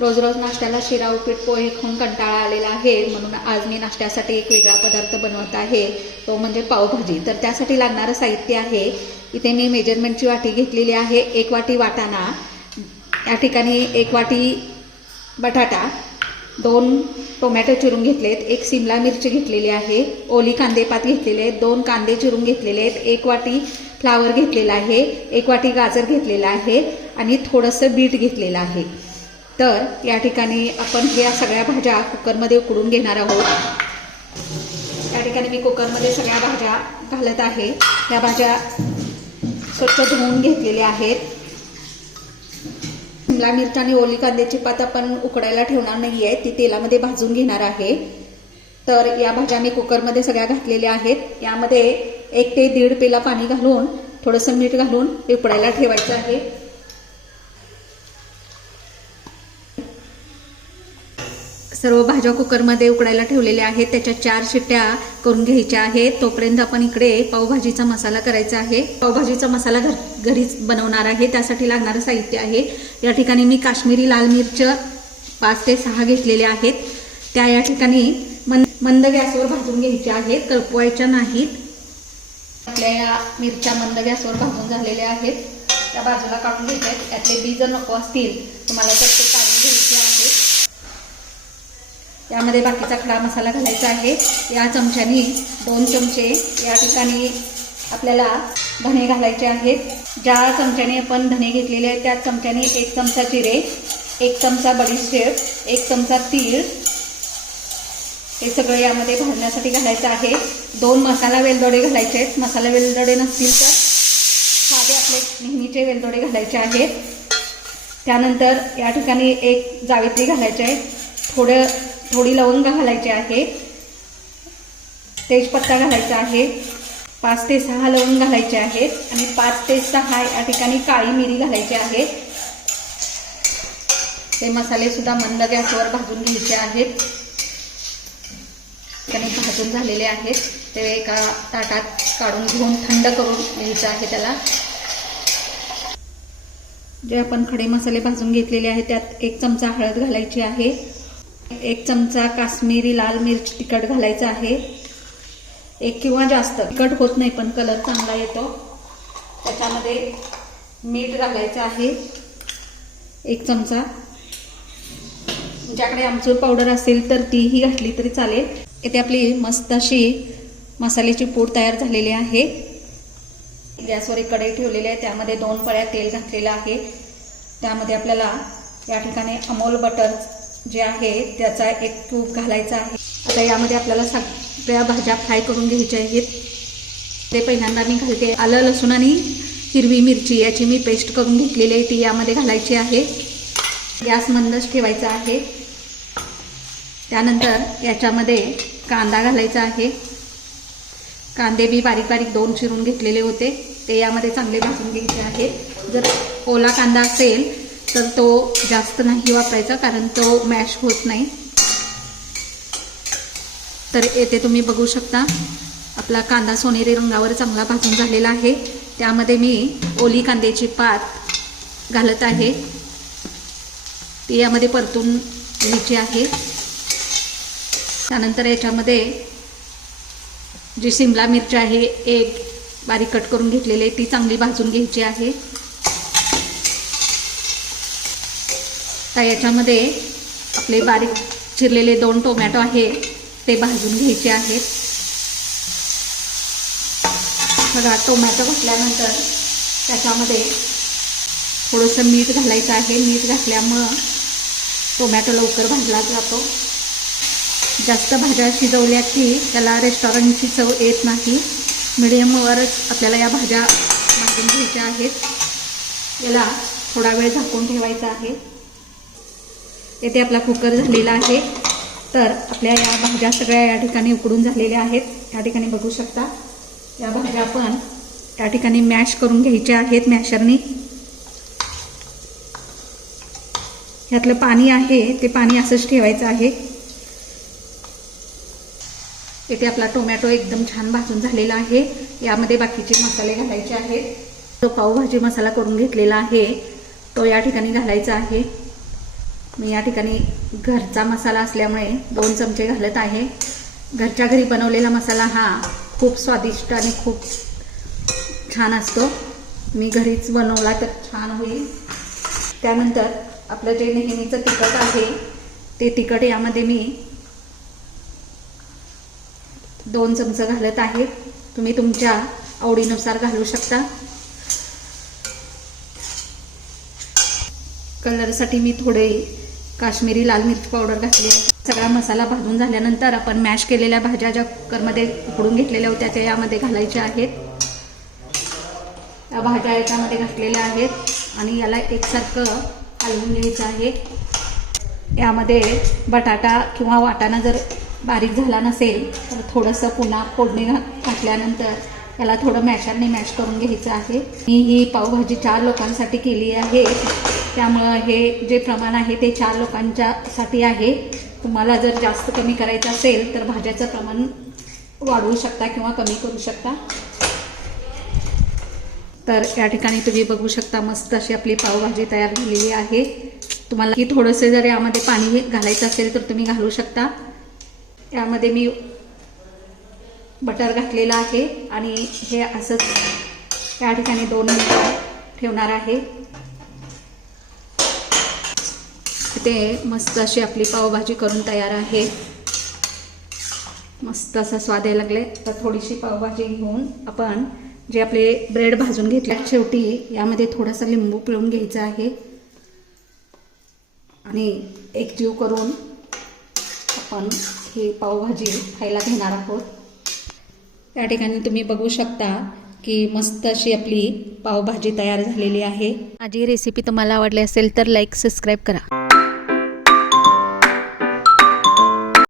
रोज रोज नाश्त्याला शिरा उपीट पोहे खाऊन कंटाळा आलेला आहे, म्हणून आज मी नाश्त्यासाठी एक वेगळा पदार्थ बनवत आहे, तो म्हणजे पावभाजी। तर त्यासाठी लागणारं साहित्य आहे, इथे मी मेजरमेंटची वाटी घेतलेली आहे, 1 वाटी वाटाणा, या ठिकाणी 1 वाटी बटाटा, 2 टोमॅटो चिरून घेतलेत, 1 शिमला मिरची घेतलेली आहे, ओली कांदेपात घेतलेले आहेत, 2 कांदे चिरून घेतलेले आहेत, 1 वाटी फ्लावर घेतलेला आहे, 1 वाटी गाजर घेतलेला आहे आणि थोडंसं बीट घेतलेलं आहे। तर या ठिकाणी आपण या सगळ्या भाज्या कुकरमध्ये उकडून घेणार आहोत। या ठिकाणी मी कुकरमध्ये सगळ्या भाज्या घालत आहे। या भाज्या स्वच्छ धुवून घेतलेल्या आहेत। शिमला मिरची आणि ओली कांद्याची पात आपण उकडायला ठेवणार नाही आहे, ती तेलामध्ये भाजून घेणार आहे। तर या भाज्या मी कुकरमध्ये सगळ्या घातलेल्या आहेत। यामध्ये 1 ते 1.5 पेला पाणी घालून थोडंसं मीठ घालून उकडायला ठेवायचं आहे। सर्व भाज्या कुकरमध्ये उकडायला ठेवलेल्या आहेत, त्याच्या 4 शिट्ट्या करून घ्यायच्या आहेत। तोपर्यंत आपण इकडे पावभाजीचा मसाला करायचा आहे। पावभाजीचा मसाला घरीच बनवणार आहे, त्यासाठी लागणारं साहित्य आहे, या ठिकाणी मी काश्मीरी लाल मिर्च 5 ते 6 घेतलेल्या आहेत। त्या या ठिकाणी मंद गॅसवर भाजून घ्यायच्या आहेत, करपवायच्या नाहीत। आपल्या या मिरच्या मंद गॅसवर भाजून झालेल्या आहेत, त्या बाजूला काढून घ्यायच्या आहेत। यातले बी जर नको असतील तुम्हाला तर ते काढून घ्यायचे आहेत। यामध्ये बाकीचा खडा मसाला घालायचा आहे। या चमच्यानी 2 चमचे या ठिकाणी आपल्याला धणे घालायचे आहेत। ज्या चमच्याने आपण धणे घेतलेले आहेत त्या चमच्याने 1 चमचा जिरे, 1 चमचा बडीशेप, 1 चमचा तीळ, हे सगळं यामध्ये भाजण्यासाठी घालायचं आहे। 2 मसाला वेलदोडे घालायचे आहेत, मसाला वेलदोडे नसतील तर साधे आपले नेहमीचे वेलदोडे घालायचे आहेत। त्यानंतर या ठिकाणी 1 जावित्री घालायचे आहे, थोडी लवंग घालायची आहे, तेजपत्ता घालायचा आहे, 5 ते 6 लवंग घालायचे आहेत आणि 5 ते 6 या ठिकाणी काळी मिरी घालायची आहे। हे मसाले सुद्धा मंद गॅसवर भाजून घ्यायचे आहेत। त्याने भाजून झालेले आहेत, ते एका ताटात काढून घेऊन थंड करून घ्यायचं आहे त्याला। जे आपण खडे मसाले भाजून घेतलेले आहेत त्यात 1 चमचा हळद घालायची आहे, 1 चमचा काश्मीरी लाल मिर्च तिखट घालायचं आहे, 1 किंवा जास्त तिखट होत नाही पण कलर चांगला येतो। त्याच्यामध्ये मीठ घालायचं आहे 1 चमचा, ज्याकडे आमचूर पावडर असेल तर तीही घातली तरी चालेल। इथे आपली मस्त अशी मसाल्याची पूड तयार झालेली आहे। गॅसवर एक कढई ठेवलेली आहे, त्यामध्ये 2 पळ्या तेल घातलेलं आहे। त्यामध्ये आपल्याला या ठिकाणी अमूल बटर जे आहे त्याचा 1 ट्यूब घालायचा आहे। आता यामध्ये आपल्याला सगळ्या भाज्या फ्राय करून घ्यायच्या आहेत। ते पहिल्यांदा मी घालते आलं लसूण आणि हिरवी मिरची, याची मी पेस्ट करून घेतलेली आहे, ती यामध्ये घालायची आहे। गॅस मंदच ठेवायचा आहे। त्यानंतर याच्यामध्ये कांदा घालायचा आहे। कांदे मी बारीक बारीक 2 चिरून घेतलेले होते, ते यामध्ये चांगले भाजून घ्यायचे आहेत। जर ओला कांदा असेल तर तो जास्त नाही वापरायचा, कारण तो मॅश होत नाही। तर येथे तुम्ही बघू शकता आपला कांदा सोनेरी रंगावर चांगला भाजून झालेला आहे। त्यामध्ये मी ओली कांद्याची पात घालत आहे, ती यामध्ये परतून घ्यायची आहे। त्यानंतर याच्यामध्ये जी शिमला मिरची आहे 1 बारीक कट करून घेतलेली आहे, ती चांगली भाजून घ्यायची आहे। तर याच्यामध्ये आपले बारीक चिरलेले 2 टोमॅटो आहे ते भाजून घ्यायचे आहेत। बघा, टोमॅटो घातल्यानंतर त्याच्यामध्ये थोडंसं मीठ घालायचं आहे। मीठ घातल्यामुळं टोमॅटो लवकर भाजला जातो। जास्त भाज्या शिजवल्या की त्याला रेस्टॉरंटची चव येत नाही। मिडियमवरच आपल्याला या भाज्या भाजून घ्यायच्या आहेत। याला थोडा वेळ झाकून ठेवायचा आहे। येथे आपला कुकर झालेला आहे। तर आपल्या या भाज्या सगळ्या या ठिकाणी उकडून झालेल्या आहेत। या ठिकाणी बघू शकता या भाज्या आपण या ठिकाणी मॅश करून घ्यायच्या आहेत मॅशरनी। यातलं पाणी आहे ते पाणी असंच ठेवायचं आहे। इथे आपला टोमॅटो एकदम छान भाजून झालेला आहे। यामध्ये बाकीचे मसाले घालायचे आहेत। जो पावभाजी मसाला करून घेतलेला आहे तो या ठिकाणी घालायचा आहे। मी या ठिकाणी घरचा मसाला असल्यामुळे 2 चमचे घालत आहे. घरच्या घरी बनवलेला मसाला हा खूप स्वादिष्ट आणि खूप छान असतो. मी घरीच बनवला तर छान होईल. त्यानंतर आपलं जे नेहमीचं तिखट आहे ते तिखट यामध्ये मी 2 चमचे घालत आहे. तुम्ही तुमच्या आवडीनुसार घालू शकता. कलरसाठी मी थोडे काश्मीरी लाल मिरची पावडर घातली आहे. सगळा मसाला भाजून झाल्यानंतर आपण मॅश केलेल्या भाज्या ज्या कुकरमध्ये उकडून घेतलेल्या होत्या त्या यामध्ये घालायच्या आहेत. त्या भाज्या याच्यामध्ये घातलेल्या आहेत आणि याला एकसारखं हलवून घ्यायचं आहे. यामध्ये बटाटा किंवा वाटाणा जर बारीक झाला नसेल तर थोडंसं पुन्हा फोडणी घातल्यानंतर याला थोडं मॅशरने मॅश करून घ्यायचं आहे. मी ही पावभाजी 4 लोकांसाठी केली आहे, त्यामुळं हे जे प्रमाण आहे ते 4 लोकांच्यासाठी आहे. तुम्हाला जर जास्त कमी करायचं असेल तर भाज्याचं प्रमाण वाढवू शकता किंवा कमी करू शकता. तर या ठिकाणी तुम्ही बघू शकता मस्त अशी आपली पावभाजी तयार झालेली आहे. तुम्हाला की थोडंसं जर यामध्ये पाणी घालायचं असेल तर तुम्ही घालू शकता. यामध्ये मी बटर घातलेलं आहे आणि हे असंच या ठिकाणी 2 मिनिटं ठेवणार आहे. ते मस्त अशी आपली पावभाजी करून तयार आहे. मस्त असा स्वाद यायला लागले. तर थोडीशी पावभाजी घेऊन आपण जे आपले ब्रेड भाजून घेतले शेवटी यामध्ये थोडासा लिंबू पिळून घ्यायचा आहे आणि एकजीव करून आपण ही पावभाजी खायला घेणार आहोत. या ठिकाणी तुम्ही बघू शकता की मस्त अशी आपली पावभाजी तयार झालेली आहे. माझी रेसिपी तुम्हाला आवडली असेल तर लाईक सबस्क्राईब करा.